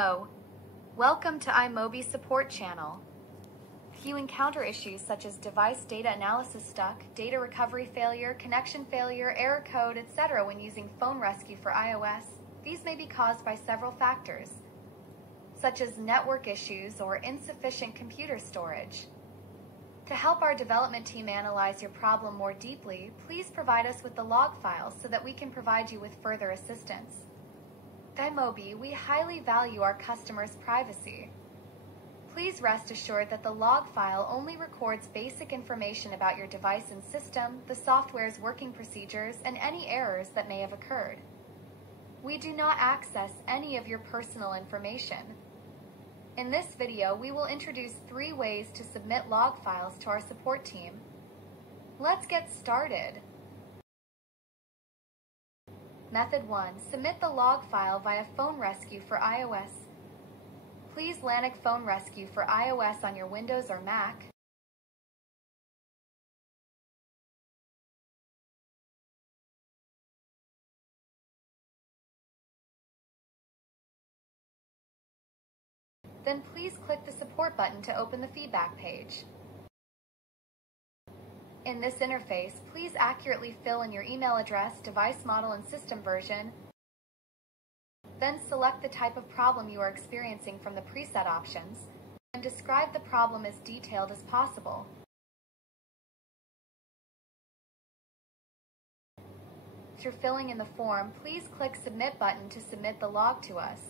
Hello, welcome to iMobie support channel. If you encounter issues such as device data analysis stuck, data recovery failure, connection failure, error code, etc. when using PhoneRescue for iOS, these may be caused by several factors, such as network issues or insufficient computer storage. To help our development team analyze your problem more deeply, please provide us with the log file so that we can provide you with further assistance. At iMobie, we highly value our customers' privacy. Please rest assured that the log file only records basic information about your device and system, the software's working procedures, and any errors that may have occurred. We do not access any of your personal information. In this video, we will introduce 3 ways to submit log files to our support team. Let's get started. Method 1. Submit the log file via PhoneRescue for iOS. Please land PhoneRescue for iOS on your Windows or Mac. Then please click the support button to open the feedback page. In this interface, please accurately fill in your email address, device model, and system version. Then select the type of problem you are experiencing from the preset options, and describe the problem as detailed as possible. After filling in the form, please click Submit button to submit the log to us.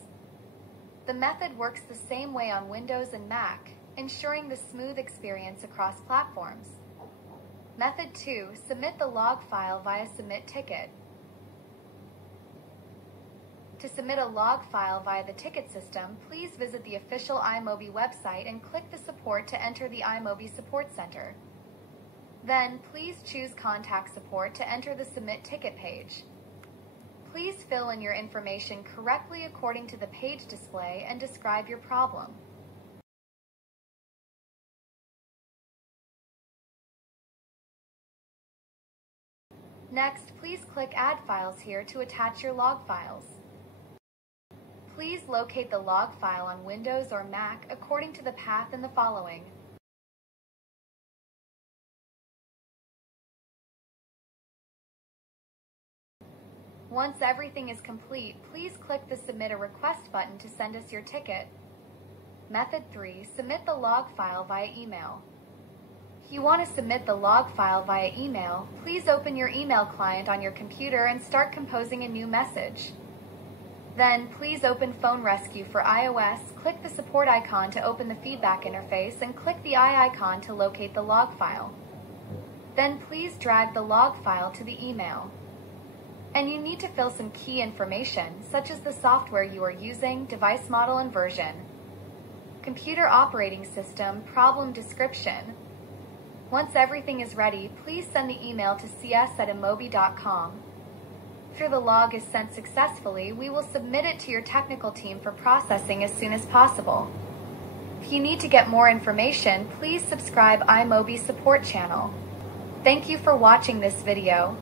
The method works the same way on Windows and Mac, ensuring the smooth experience across platforms. Method 2. Submit the log file via Submit Ticket. To submit a log file via the ticket system, please visit the official iMobie website and click the support to enter the iMobie Support Center. Then, please choose Contact Support to enter the Submit Ticket page. Please fill in your information correctly according to the page display and describe your problem. Next, please click Add Files here to attach your log files. Please locate the log file on Windows or Mac according to the path in the following. Once everything is complete, please click the Submit a Request button to send us your ticket. Method 3. Submit the log file via email. If you want to submit the log file via email, please open your email client on your computer and start composing a new message. Then, please open PhoneRescue for iOS, click the support icon to open the feedback interface, and click the eye icon to locate the log file. Then, please drag the log file to the email. And you need to fill some key information, such as the software you are using, device model and version, computer operating system, problem description. Once everything is ready, please send the email to cs@iMobie.com. After the log is sent successfully, we will submit it to your technical team for processing as soon as possible. If you need to get more information, please subscribe iMobie support channel. Thank you for watching this video.